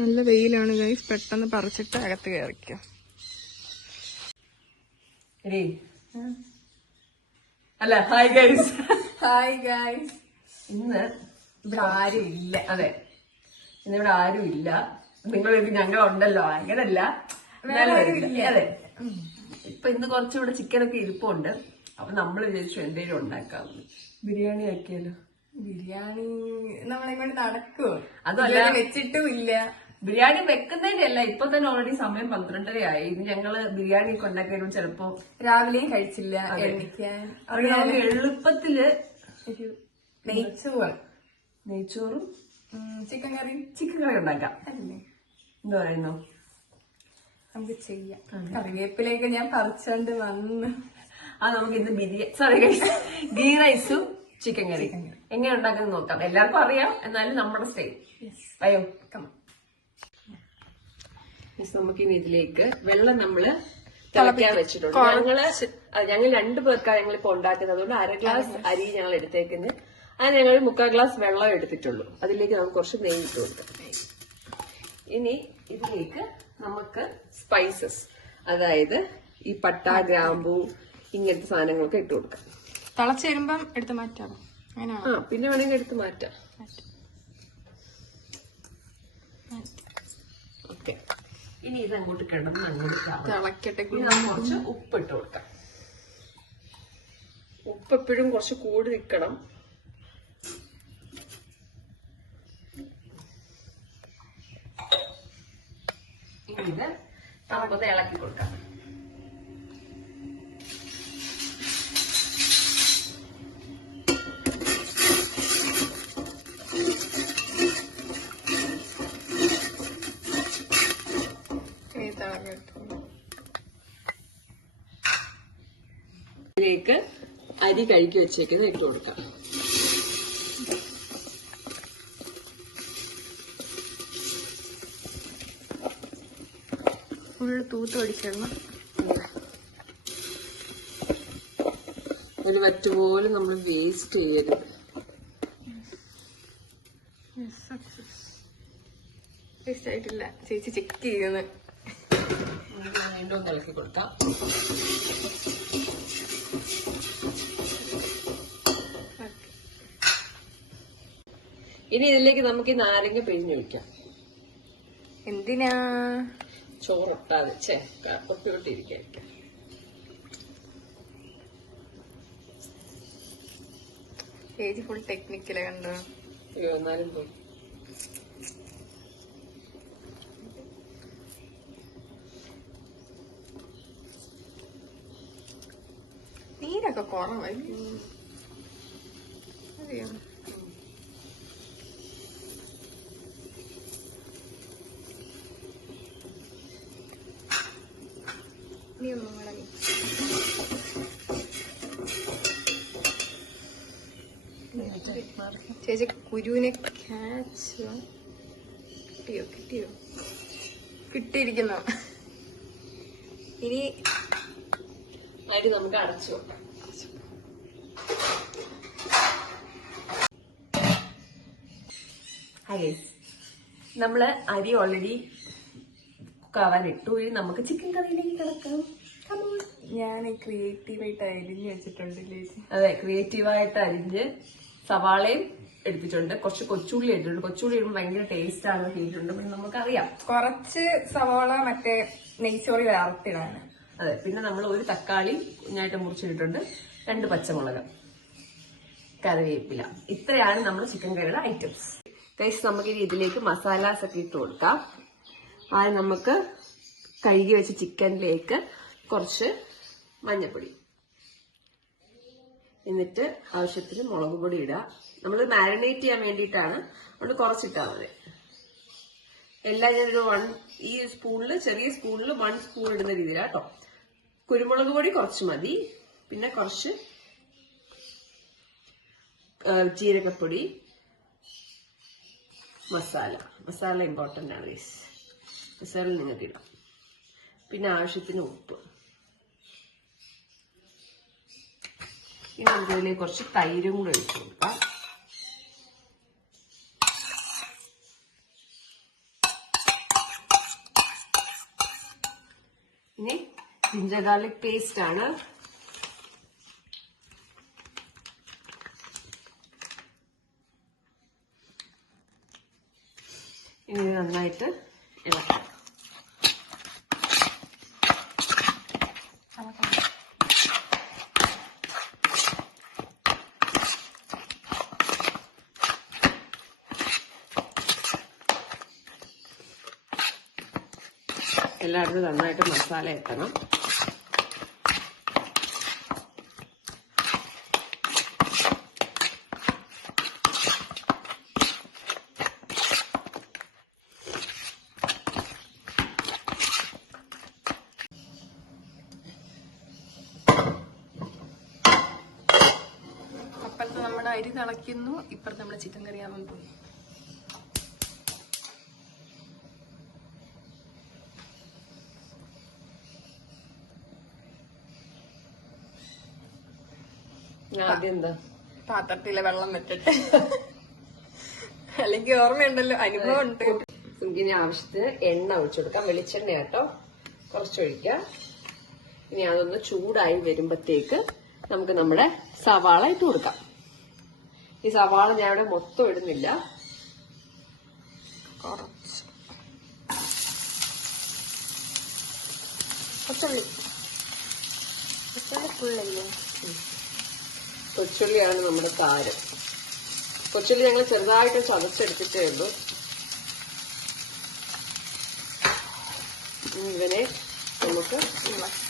നല്ല വെയിലാണ് ഗൈസ്, പെട്ടെന്ന് പറിച്ചിട്ട് അകത്ത് കയറിക്കാം. അല്ല, ഹായ് ഗൈസ്. Hi guys. ഇന്ന് ഇവിടെ ആരും ഇല്ല. അതെ, ഇന്നിവിടെ ആരും ഇല്ല. നിങ്ങൾ ഞങ്ങളുണ്ടല്ലോ, അങ്ങനല്ല. അതെ, ഇപ്പൊ ഇന്ന് കുറച്ചുകൂടെ ചിക്കനൊക്കെ ഇരിപ്പുണ്ട്. അപ്പൊ നമ്മൾ വിചാരിച്ചു എന്തെങ്കിലും ഉണ്ടാക്കാം. ബിരിയാണി ആക്കിയാലോ? ബിരിയാണി നമ്മളെക്കൊണ്ട് നടക്കുവോ? അതല്ല, വെച്ചിട്ടും ഇല്ല. ബിരിയാണി വെക്കുന്നതിനല്ല, ഇപ്പൊ തന്നെ ഓൾറെഡി സമയം 12:30 ഇനി ഞങ്ങള് ബിരിയാണി ഒക്കെ ഉണ്ടാക്കിയാലും ചിലപ്പോ രാവിലെയും കഴിച്ചില്ല. എണ്ണിക്കാൻ നമുക്ക് എളുപ്പത്തില് നെയ്ച്ചോറും ചിക്കൻ കറി ഉണ്ടാക്കാം. എന്താ പറയുന്നു? നമുക്ക് ചെയ്യാം. കറിവേപ്പിലേക്ക് ഞാൻ പറിച്ചോണ്ട് വന്ന് നമുക്ക് ഇന്ന് ഗീ റൈസും ചിക്കൻ കറി എങ്ങനെ ഉണ്ടാക്കുന്നത് നോക്കാം. എല്ലാവർക്കും അറിയാം, എന്നാലും നമ്മുടെ സ്റ്റൈൽ. അയ്യോ, നമുക്ക് ഇനി ഇതിലേക്ക് വെള്ളം നമ്മള് തിളയ്ക്കാൻ വെച്ചിട്ടുണ്ട്. ഞങ്ങൾ 2 പേർക്കാണ് ഞങ്ങളിപ്പോ ഉണ്ടാക്കുന്നത്. അതുകൊണ്ട് 1/2 ഗ്ലാസ് അരി ഞങ്ങൾ എടുത്തേക്കുന്നത്. അത് ഞങ്ങൾ 3/4 ഗ്ലാസ് വെള്ളം എടുത്തിട്ടുള്ളൂ. അതിലേക്ക് നമുക്ക് കുറച്ച് നെയ്യ് ഇട്ട് കൊടുക്കാം. ഇനി ഇതിലേക്ക് നമുക്ക് സ്പൈസസ്, അതായത് ഈ പട്ട, ഗ്രാമ്പൂ, ഇങ്ങനത്തെ സാധനങ്ങളൊക്കെ ഇട്ട് കൊടുക്കാം. തിളച്ച് വരുമ്പം എടുത്ത് മാറ്റാം. പിന്നെ വേണമെങ്കിൽ എടുത്ത് മാറ്റാം. ഓക്കെ, ഇനി ഇത് അങ്ങോട്ട് കിടന്ന് അങ്ങോട്ട് തിളക്കട്ടെ. കുറച്ച് ഉപ്പ് ഇട്ട് കൊടുക്കാം. ഉപ്പ് എപ്പോഴും കുറച്ച് കൂടി നിൽക്കണം. ഇനി ഇത് നമുക്കൊന്ന് ഇളക്കി കൊടുക്കാം. ഇതിലേക്ക് അരി കഴുകി വെച്ചേക്കുന്നത് ഇട്ട് കൊടുക്കാം. ഫുള്ള് തൂത്തൊടിച്ചിടണം. ഒരു വറ്റ് പോലും നമ്മൾ വേസ്റ്റ് ചെയ്യരുത്. വേസ്റ്റ് ആയിട്ടില്ല. ചേച്ചി ചെക്ക് ചെയ്യുന്നത്. വീണ്ടും ഒന്ന് ഇളക്കി കൊടുക്കാം. ഇനി ഇതിലേക്ക് നമുക്ക് ഈ നാരങ്ങ പിഴിഞ്ഞ് ഒഴിക്കാം. എന്തിനാ? ചോറൊട്ടാതെ ഒട്ടിരിക്കാൻ. ചേച്ചി ഫുൾ ടെക്നിക്കല് കണ്ടോ? എന്നാലും പോയി. നീരൊക്കെ കുറവായി അറിയാം. ചേച്ചി കുരുവിനെ കിട്ടിയിരിക്കുന്നു. ഇനി അരി നമുക്ക് അടച്ചു വെക്കാം. നമ്മള് അരി ഓൾറെഡി കുക്കാവാൻ ഇട്ടു. ഇനി നമുക്ക് ചിക്കൻ കറിയിലേക്ക് കിടക്കാം. ഞാൻ ക്രിയേറ്റീവായിട്ട് അരിഞ്ഞ് വെച്ചിട്ടുണ്ട്. അതെ, ക്രിയേറ്റീവായിട്ട് അരിഞ്ഞ് സവാളയും എടുത്തിട്ടുണ്ട്. കുറച്ച് കൊച്ചുള്ളി എടുത്തിട്ടുണ്ട്. കൊച്ചുള്ളി ഇടുമ്പോൾ ഭയങ്കര ടേസ്റ്റ് ആണ് ചെയ്തിട്ടുണ്ട്. പിന്നെ നമുക്കറിയാം കുറച്ച് സവാള മറ്റേ നെയ്ച്ചോറി വറുത്തിടാണ്. അതെ, പിന്നെ നമ്മൾ ഒരു തക്കാളി കുഞ്ഞായിട്ട് മുറിച്ചിട്ടുണ്ട്, 2 പച്ചമുളക്, കറിവേപ്പില. ഇത്രയാണ് നമ്മുടെ ചിക്കൻ കറിയുടെ ഐറ്റംസ്. ഗൈസ്, നമുക്ക് ഇതിലേക്ക് മസാലാസ് ഒക്കെ ഇട്ട് കൊടുക്കാം. ആദ്യം നമുക്ക് കഴുകി വെച്ച ചിക്കനിലേക്ക് കുറച്ച് മഞ്ഞൾപ്പൊടി, എന്നിട്ട് ആവശ്യത്തിന് മുളക് പൊടി ഇടുക. നമ്മൾ മാരിനേറ്റ് ചെയ്യാൻ വേണ്ടിയിട്ടാണ്, അതുകൊണ്ട് കുറച്ചിട്ടാൽ മതി. എല്ലാം ഞാനൊരു ഈ സ്പൂണില്, ചെറിയ സ്പൂണിൽ 1 സ്പൂൺ ഇടുന്ന രീതിയിലാണ് കേട്ടോ. കുരുമുളക് പൊടി കുറച്ച് മതി. പിന്നെ കുറച്ച് ജീരകപ്പൊടി, മസാല ഇമ്പോർട്ടന്റ് ആണ് ഗൈസ്. മസാല നിങ്ങൾക്ക് ഇടാം. പിന്നെ ആവശ്യത്തിന് ഉപ്പ്. ഇനി നമുക്ക് ഇതിലേക്ക് കുറച്ച് തൈരും കൂടെ ഒഴിച്ചു കൊടുക്കാം. ഇനി ജിഞ്ചർ ഗാർലിക് പേസ്റ്റ് ആണ്. ഇനി നന്നായിട്ട് ഇളക്കാം. എല്ലായിടത്തും നന്നായിട്ട് മസാല എത്തണം. അപ്പുറത്ത് നമ്മുടെ അരി തിളയ്ക്കുന്നു, ഇപ്പുറത്ത് നമ്മുടെ ചിക്കൻ കറി ആവാൻ പോയി. ആദ്യം എന്താ പാത്രത്തിലെ വെള്ളം വെച്ചിട്ട്, അല്ലെങ്കിൽ ഓർമ്മയുണ്ടല്ലോ, അനുഭവം ഉണ്ട്. ഇനി ആവശ്യത്തിന് എണ്ണ ഒഴിച്ചു കൊടുക്കാം. വെളിച്ചെണ്ണ കേട്ടോ, കുറച്ചൊഴിക്കാം. ഇനി അതൊന്ന് ചൂടായി വരുമ്പത്തേക്ക് നമുക്ക് നമ്മുടെ സവാള ഇട്ട് കൊടുക്കാം. ഈ സവാള ഞാൻ ഇവിടെ മൊത്തം ഇടുന്നില്ല, കുറച്ച് കൊച്ചുള്ളി. ഫുള്ളല്ലേ? കൊച്ചുള്ളിയാണ് നമ്മുടെ താരം. കൊച്ചുള്ളി ഞങ്ങൾ ചെറുതായിട്ട് ചതച്ചെടുത്തിട്ടേ ഉള്ളൂ. ഇവനെ നമുക്ക് ഇളക്കാം.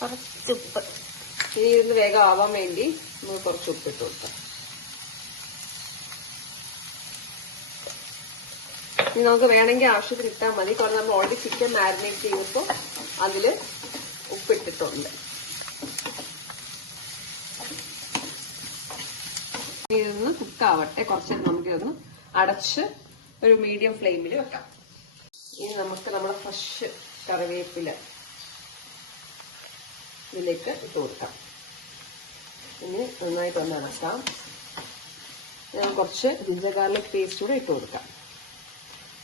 കുറച്ച് ഉപ്പ്. ഇനി ഇരുന്ന് വേഗം ആവാൻ വേണ്ടി നമുക്ക് കുറച്ച് ഉപ്പിട്ട് കൊടുക്കാം. ഇനി നമുക്ക് വേണമെങ്കിൽ ആവശ്യത്തിന് ഇട്ടാൽ മതി. കാരണം നമ്മൾ ഓൾറെഡി ചിക്കൻ മാരിനേറ്റ് ചെയ്തപ്പോൾ അതില് ഉപ്പിട്ടിട്ടുണ്ട്. ഇതൊന്ന് കുക്കാവട്ടെ. കുറച്ച് നമുക്കിതൊന്ന് അടച്ച് ഒരു മീഡിയം ഫ്ലെയിമിൽ വെക്കാം. ഇനി നമുക്ക് നമ്മുടെ ഫ്രഷ് കറിവേപ്പില ഇതിലേക്ക് ഇട്ട് കൊടുക്കാം. ഇനി നന്നായിട്ടൊന്ന് ഇളക്കാം. ഞാൻ കുറച്ച് ജിഞ്ചർ ഗാർലിക് പേസ്റ്റ് കൂടെ ഇട്ട് കൊടുക്കാം.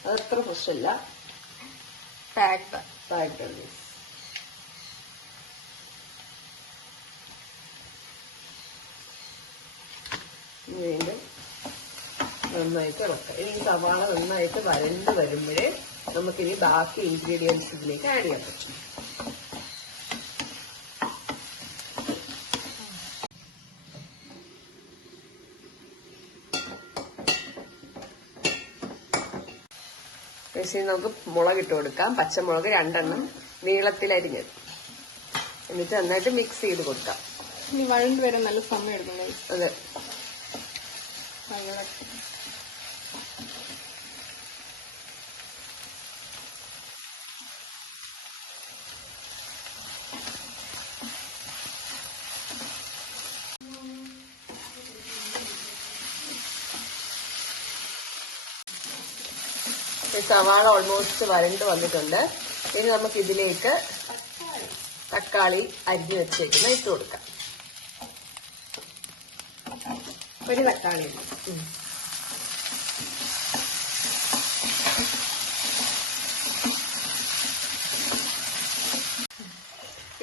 അതത്ര ഫ്രഷ് അല്ല, പാക്ഡ്. വീണ്ടും നന്നായിട്ട് ഇളക്കാം. ഇനി സവാള നന്നായിട്ട് വരണ്ട് വരുമ്പോഴേ നമുക്കിനി ബാക്കി ഇൻഗ്രീഡിയൻസ് ഇതിലേക്ക് ആഡ് ചെയ്യാൻ പറ്റും. നമുക്ക് മുളക് ഇട്ട് കൊടുക്കാം. പച്ചമുളക് 2 എണ്ണം നീളത്തിലരിഞ്ഞത്. എന്നിട്ട് നന്നായിട്ട് മിക്സ് ചെയ്ത് കൊടുക്കാം. ഇനി വഴണ്ട് വരാൻ നല്ല സമയം എടുക്കും. അതെ. സവാള ഓൾമോസ്റ്റ് വരണ്ട് വന്നിട്ടുണ്ട്. ഇനി നമുക്ക് ഇതിലേക്ക് തക്കാളി അരിഞ്ഞു വെച്ചേക്കുന്ന ഇട്ട് കൊടുക്കാം. ഒരു തക്കാളി.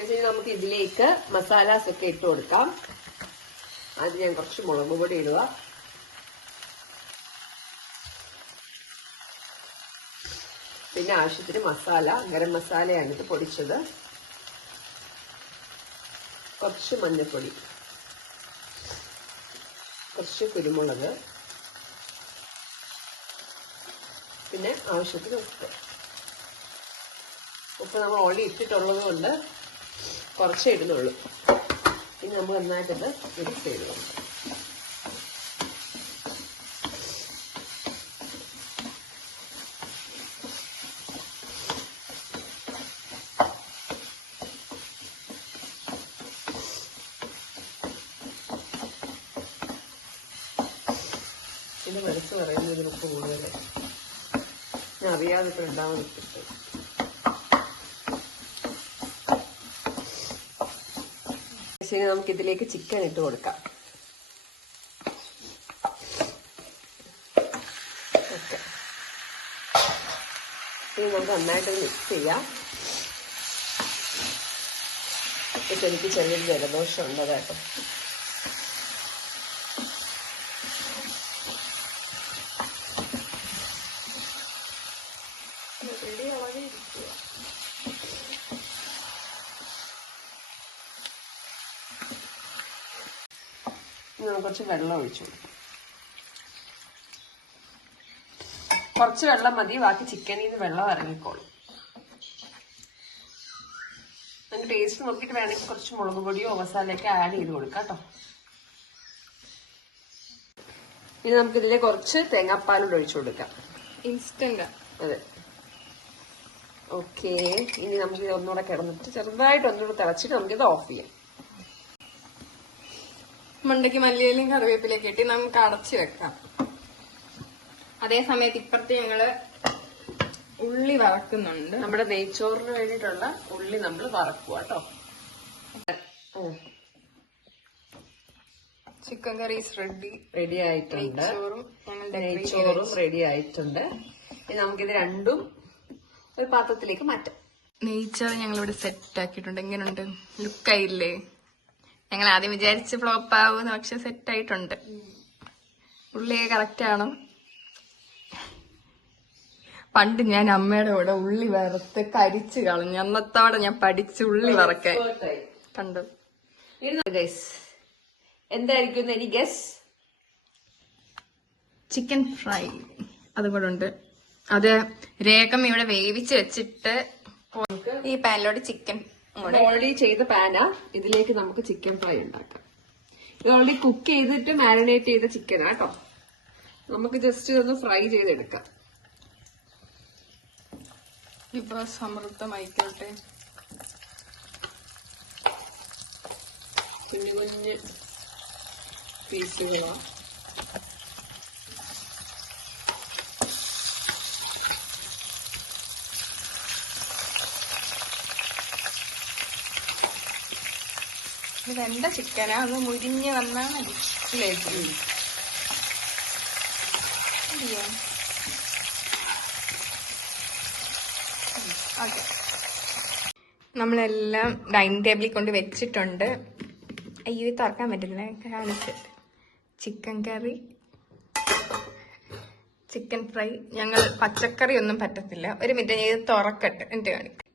ഇനി നമുക്ക് ഇതിലേക്ക് മസാലാസ് ഒക്കെ ഇട്ട് കൊടുക്കാം. ആദ്യം ഞാൻ കുറച്ച് മുളക് പൊടി ഇടുക. പിന്നെ ആവശ്യത്തിന് മസാല, ഗരം മസാലയാണ് ഇത് പൊടിച്ചത്. കുറച്ച് മഞ്ഞൾപ്പൊടി, കുറച്ച് കുരുമുളക്, പിന്നെ ആവശ്യത്തിന് ഉപ്പ്. ഉപ്പ് നമ്മൾ ഓൾറെഡി ഇട്ടിട്ടുള്ളത് കൊണ്ട് കുറച്ചേ ഇടുന്നുള്ളൂ. ഇനി നമ്മൾ നന്നായിട്ടത് മിക്സ് ചെയ്ത് കൊടുക്കാം. ഇത് മനസ്സ് പറയുന്നതിന് ഉപ്പ് കൂടുതൽ അറിയാതെ ഉണ്ടാവും. ശരി, നമുക്ക് ഇതിലേക്ക് ചിക്കൻ ഇട്ട് കൊടുക്കാം. ഓക്കെ, ഇനി നമുക്ക് നന്നായിട്ട് മിക്സ് ചെയ്യാം. എനിക്ക് ചെറിയൊരു ജലദോഷം ഉണ്ട് കേട്ടോ. കുറച്ച് വെള്ളം ഒഴിച്ചു. കുറച്ച് വെള്ളം മതി, ബാക്കി ചിക്കനിൽ നിന്ന് വെള്ളം ഇറങ്ങിക്കോളും. നമുക്ക് ടേസ്റ്റ് നോക്കിയിട്ട് വേണമെങ്കിൽ കുറച്ച് മുളക് പൊടിയോ മസാലയൊക്കെ ആഡ് ചെയ്ത് കൊടുക്കാം കേട്ടോ. ഇനി നമുക്ക് ഇതിലെ കുറച്ച് തേങ്ങാപ്പാലൂടെ ഒഴിച്ചു കൊടുക്കാം. ഇൻസ്റ്റന്റ്. അതെ, ഓക്കെ. ഇനി നമുക്ക് ഇത് ഒന്നുകൂടെ കിടന്നിട്ട് ചെറുതായിട്ട് ഒന്നുകൂടെ തിളച്ചിട്ട് നമുക്കിത് ഓഫ് ചെയ്യാം. മണ്ടയ്ക്ക് മല്ലിയിലും കറിവേപ്പിലേക്ക് ഇട്ട് നമുക്ക് അടച്ചു വെക്കാം. അതേ സമയത്ത് ഇപ്പുറത്ത് ഞങ്ങള് ഉള്ളി വറക്കുന്നുണ്ട്. നമ്മുടെ നെയ്ച്ചോറിന് വേണ്ടിയിട്ടുള്ള ഉള്ളി നമ്മൾ വറക്കുക കേട്ടോ. ചിക്കൻ കറി റെഡി ആയിട്ടുണ്ട്. നെയ്ച്ചോറും റെഡി ആയിട്ടുണ്ട്. ഇനി നമുക്കിത് രണ്ടും ഒരു പാത്രത്തിലേക്ക് മാറ്റാം. നെയ്ച്ചോറ് ഞങ്ങളിവിടെ സെറ്റ് ആക്കിയിട്ടുണ്ട്. എങ്ങനെയുണ്ട്? ലുക്കായില്ലേ? ഞങ്ങൾ ആദ്യം വിചാരിച്ച് ഫ്ലോപ്പ് ആവുമെന്ന്, പക്ഷെ സെറ്റ് ആയിട്ടുണ്ട്. ഉള്ളിയൊക്കെ കറക്റ്റ് ആണ്. പണ്ട് ഞാൻ അമ്മയുടെ കൂടെ ഉള്ളി വറുത്ത് കരിച്ചു കളഞ്ഞു. അന്നത്തോടെ ഞാൻ പഠിച്ച് ഉള്ളി വറക്കാൻ. കണ്ടു. എന്തായിരിക്കും എനി ഗസ്? ചിക്കൻ ഫ്രൈ അതും കൂടെ ഉണ്ട്. അത് രേഖം ഇവിടെ വേവിച്ച് വെച്ചിട്ട് ഈ പാനിലോട്ട് ചിക്കൻ ഓൾറെഡി ചെയ്ത പാനാ. ഇതിലേക്ക് നമുക്ക് ചിക്കൻ ഫ്രൈ ഉണ്ടാക്കാം. ഇത് ഓൾറെഡി കുക്ക് ചെയ്തിട്ട് മാരിനേറ്റ് ചെയ്ത ചിക്കനാ കേട്ടോ. നമുക്ക് ജസ്റ്റ് ഇതൊന്ന് ഫ്രൈ ചെയ്തെടുക്കാം. ഇപ്പൊ സമൃദ്ധമായിക്കോട്ടെ. കുഞ്ഞു കുഞ്ഞ് പീസുകളോ. ഇത് വെന്ത ചിക്കനാ, അത് മുരിഞ്ഞ് വന്നാൽ മതി. ഓക്കെ, നമ്മളെല്ലാം ഡൈനിങ് ടേബിളിൽ കൊണ്ട് വെച്ചിട്ടുണ്ട്. അയ്യോ, തുറക്കാൻ പറ്റില്ല, കാണിച്ചിട്ട്. ചിക്കൻ കറി, ചിക്കൻ ഫ്രൈ. ഞങ്ങൾ പച്ചക്കറി ഒന്നും പറ്റത്തില്ല. ഒരു മിനിറ്റ്, ഞാൻ ഇത് തുറക്കട്ടെ എന്നിട്ട് കാണിക്കാം.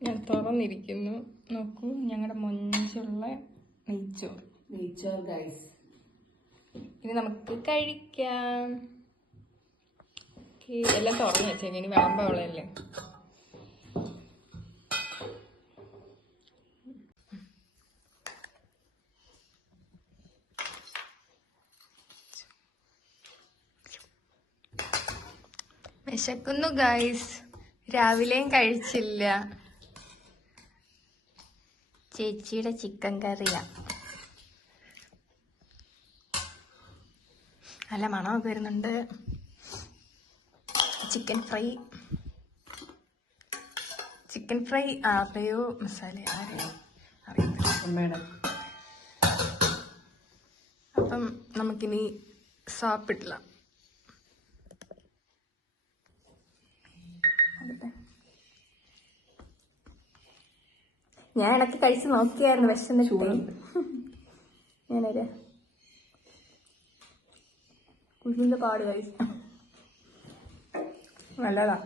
ഞാൻ തുറന്നിരിക്കുന്നു, നോക്കൂ. ഞങ്ങളുടെ മൊഞ്ചുള്ള നെയ്ച്ചോർ ഗൈസ്. ഇനി നമുക്ക് കഴിക്കാം. എല്ലാം തുറന്നു വെച്ചേക്കാം, ഇനി വിളമ്പുള്ളതല്ലേ. വിശക്കുന്നു ഗൈസ്, രാവിലെയും കഴിച്ചില്ല. ചേച്ചിയുടെ ചിക്കൻ കറിയാ. നല്ല മണമൊക്കെ വരുന്നുണ്ട്. ചിക്കൻ ഫ്രൈ ആരെയോ മസാല അറിയില്ല. അപ്പം നമുക്കിനി സാപ്പിട്ടില്ല. ഞാൻ ഇടയ്ക്ക് കഴിച്ച് നോക്കിയായിരുന്നു, വിശന്നിട്ട്. ഞാനൊരു കുഴിന്റെ പാട് കഴിച്ചു. നല്ലതാ,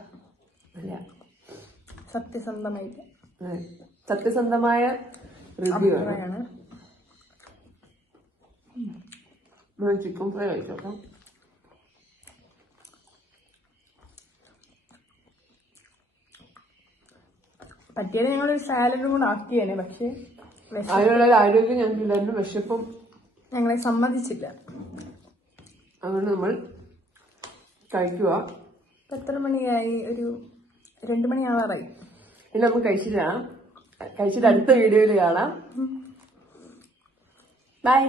സത്യസന്ധമായ റിവ്യൂ ആണ്. ചിക്കൻ ഫ്രൈ കഴിച്ചോക്കാം. പറ്റിയത് ഞങ്ങളൊരു സാലഡും കൂടെ ആക്കിയേനെ, പക്ഷെ അതിനുള്ള ആരോഗ്യം ഞങ്ങൾക്ക് വിശപ്പും ഞങ്ങളെ സമ്മതിച്ചില്ല. അതുകൊണ്ട് നമ്മൾ കഴിക്കുക. എത്ര മണിയായി? ഒരു 2 മണിയാവാറായി. ഇനി നമുക്ക് കഴിച്ചിട്ട് അടുത്ത വീഡിയോയിൽ കാണാം. ബൈ.